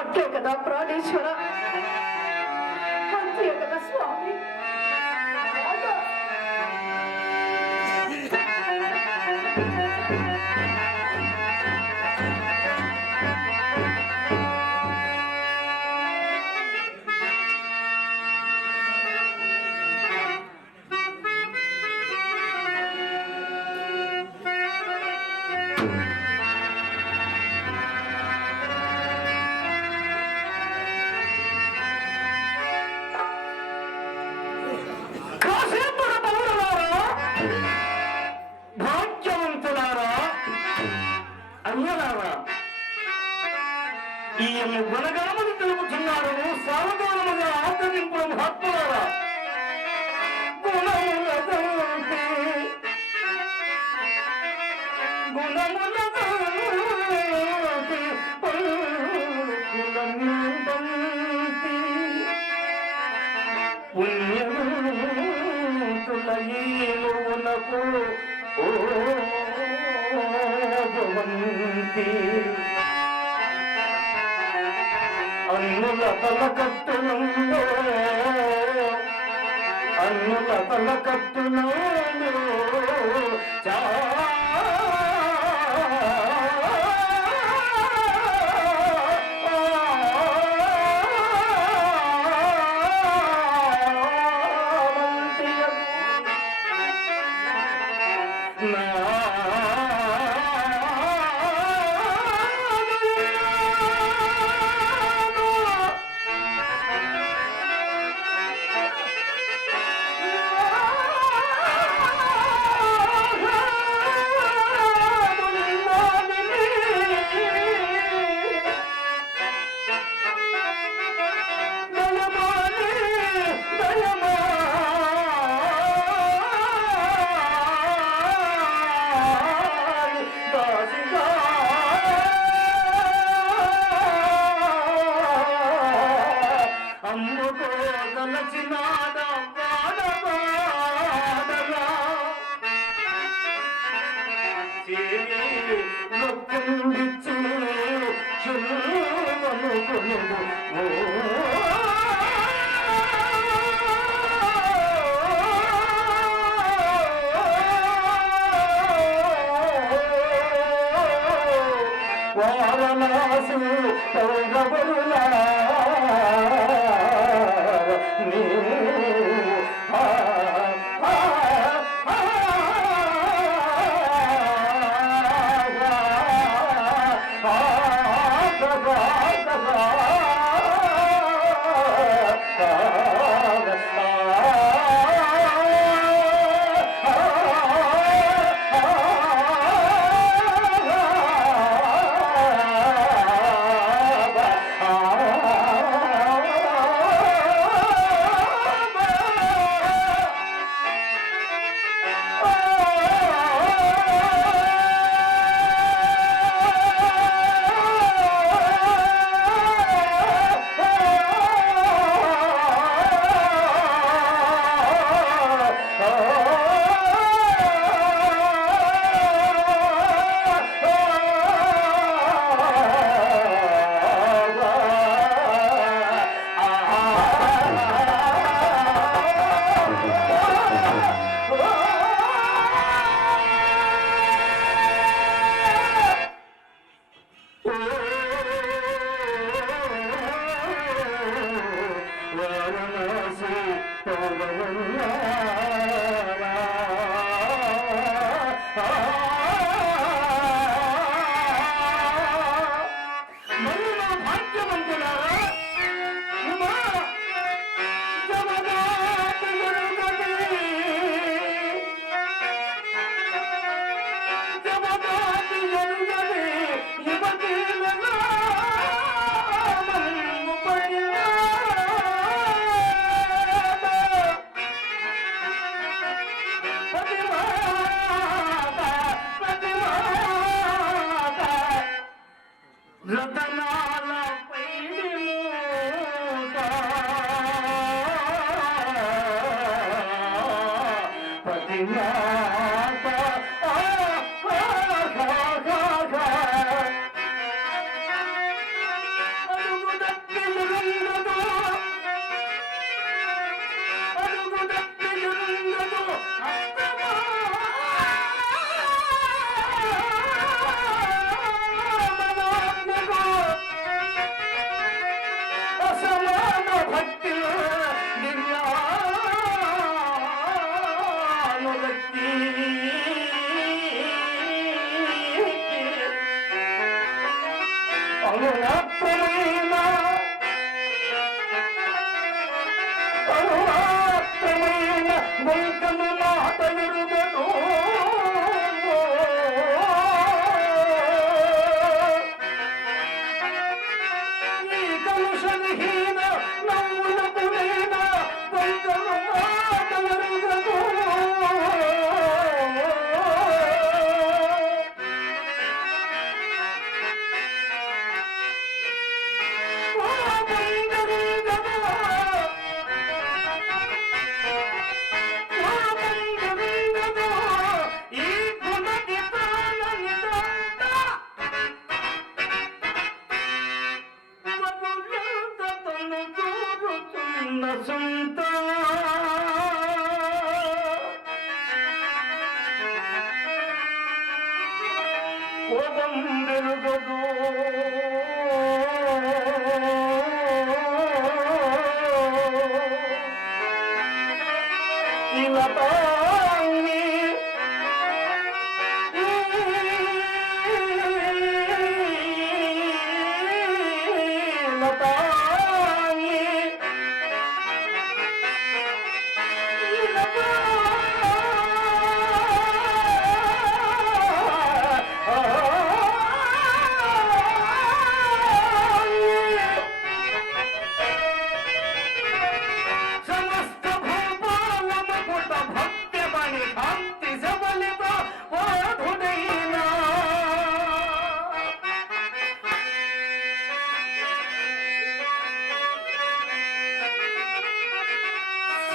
అంతే కదా ప్రాణేశ్వర? అంతే కదా స్వామి? నాకు భగవంతి అన్నుల తలకట్టునుండే అన్నుల తలకట్టును చాలా Nah. তবে పరువాత్రమైన గుల్కము మాట విరుగను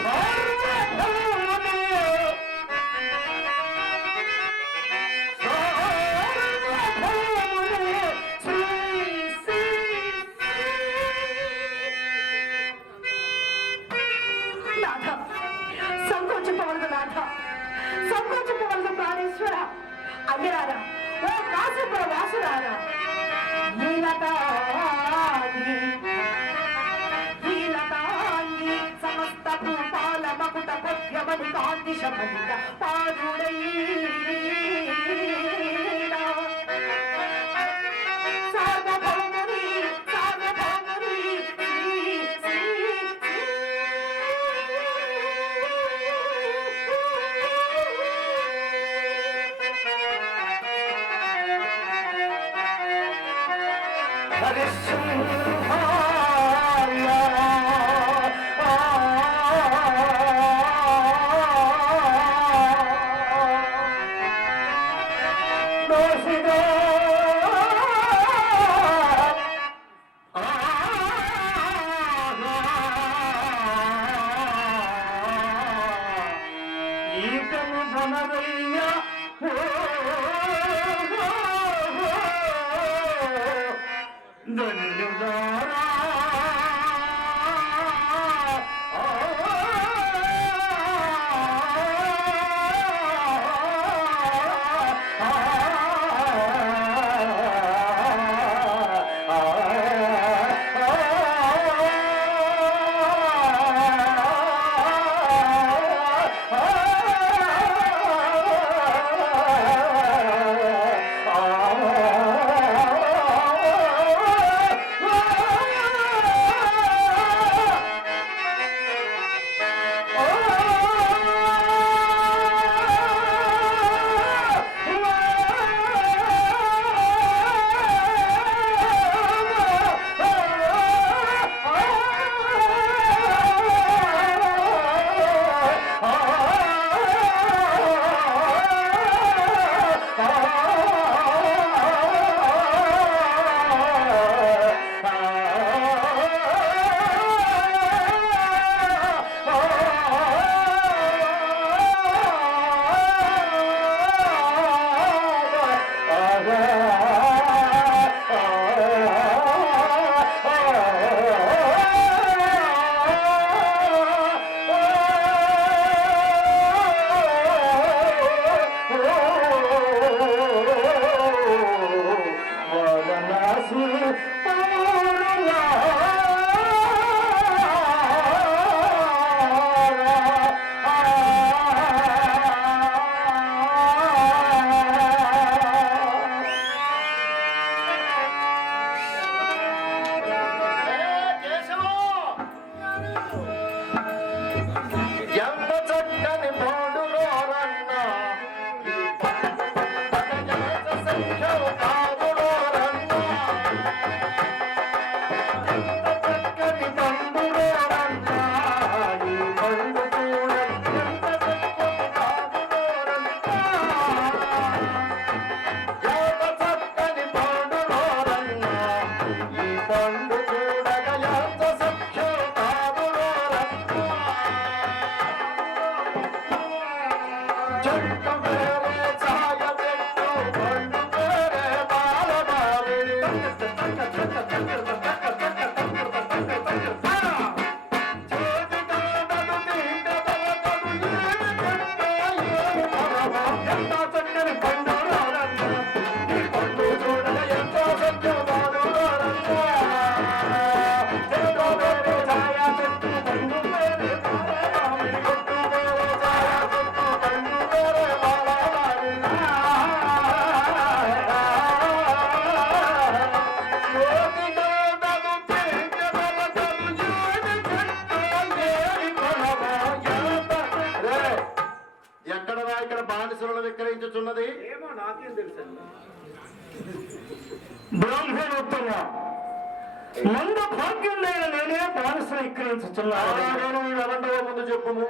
Thank you. పద్యమని Kanthi nós. బానిసలను విక్రయించుచున్నది? ఏమో నాకేం తెలుసు బ్రాహ్మణోత్తమ మంద భాగ్యుడైన నేనే బానిస ఆ, విక్రయించుచున్నాను నేను ఈ ముందు చెప్పుము.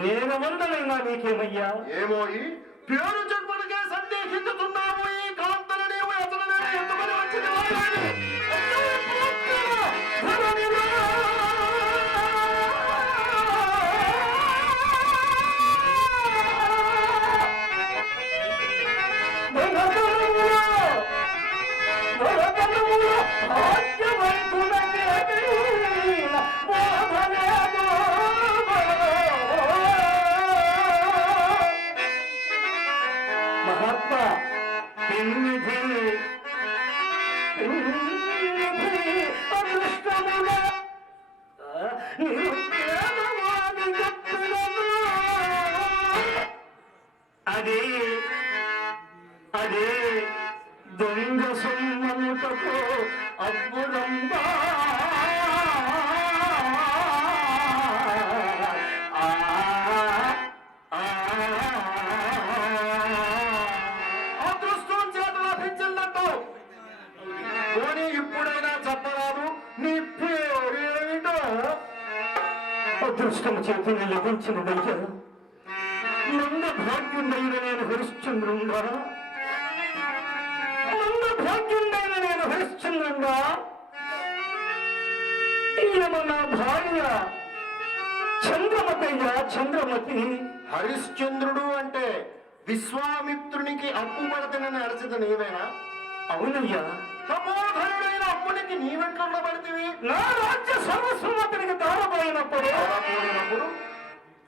నేను వందనైనా నీకేమయ్యా? ఏమో ఈ పేరు చెప్పుడికే సందేహించుతున్నాము ఈ కాంతను దొంగ నీ పేరు ఏమిటో అదృష్టం చేతిని లభించినదయ్యా మంద భాగ్యుండైన నేను హరిశ్చంద్రుంగా నేను హరిశ్చంద్రుంగా ఈయన నా భార్య చంద్రమతయ్య చంద్రమతి. హరిశ్చంద్రుడు అంటే విశ్వామిత్రునికి అప్పు పడతానని అరచిత నీవేనా అవునయ్యా. తపోధనుడైన అమ్మునికి నీవెట్లుండబడితివి నా రాజ్య సర్వస్వం అతనికి దారపోయినప్పుడు కూడినప్పుడు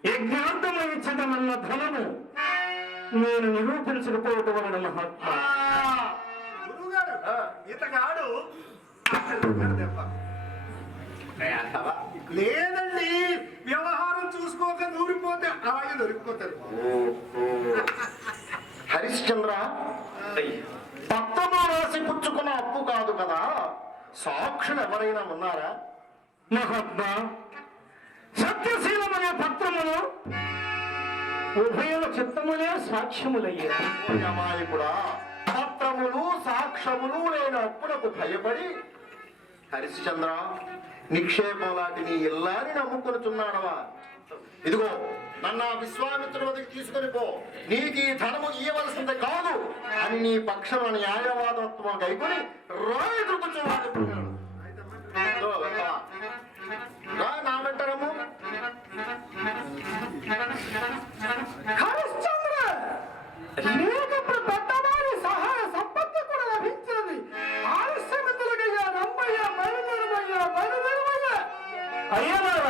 యజ్ఞార్థమై ఇచ్చదనన్న ధనము. నేను నిరూపించకపోవటం వలన మహాత్మా ఇతగాడు. లేదండి వ్యవహారం చూసుకోక దూరిపోతే అలాగే దొరికిపోతారు. హరిశ్చంద్ర పత్తమా రాసి పుచ్చుకున్న అప్పు కాదు కదా? సాక్షులు ఎవరైనా ఉన్నారా? మహాత్మా సత్యశీలమనే పత్రమును ఉభయుల చిత్తములే సాక్ష్యములయ్యే. అమాయకుడా పత్రములు సాక్ష్యములు లేని అప్పులకు భయపడి హరిశ్చంద్ర నిక్షేపం లాంటి నీ ఇల్లాని నమ్ముకొనుచున్నాడవా? ఇదిగో నన్ను ఆ విశ్వామిత్రుడి వద్దకు తీసుకొని పో. నీకు ఈ ధనము ఇయ్యవలసింది కాదు. అని నీ పక్షం న్యాయవాదత్వం కైకొని రాయి దుక్కుచున్నాడు? రా నా వెంటరము హరిశ్చంద్ర! పెద్దవారి ಅಯ್ಯನವರ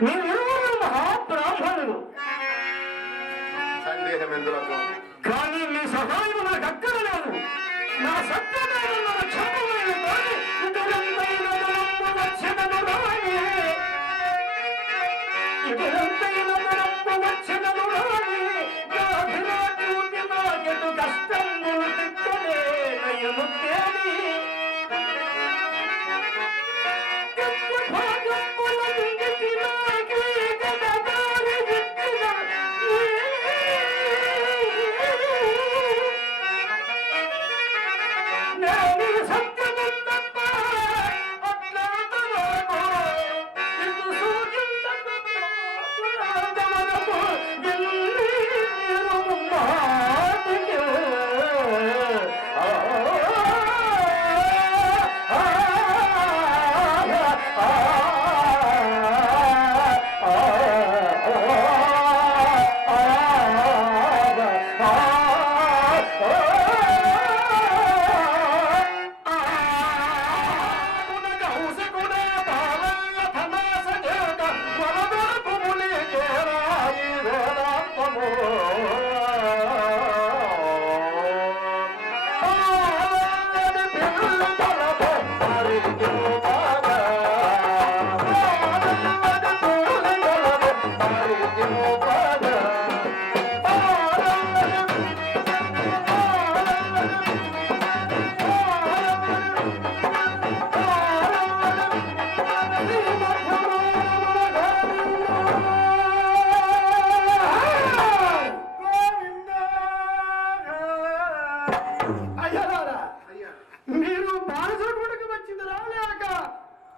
ನೀನು ಮಹಾ ಪ್ರಾಸಾದರು ಸಂದೇಹವೆಂದು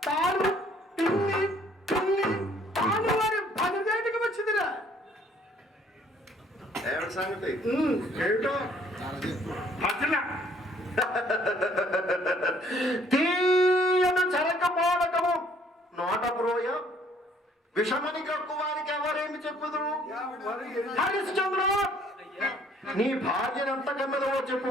తాను పిల్లి పిల్లి తాను వారి బతుకేటికి వచ్చిందిరా. సంగతి? ఏమిటో? భజన తీయను చెరకపోవడము నోట ప్రోయ. విషమని కక్కు వారికి ఎవరేమి చెప్పుదురు? హరిశ్చంద్ర నీ భార్యను ఎంత గమ్మెదవో చెప్పు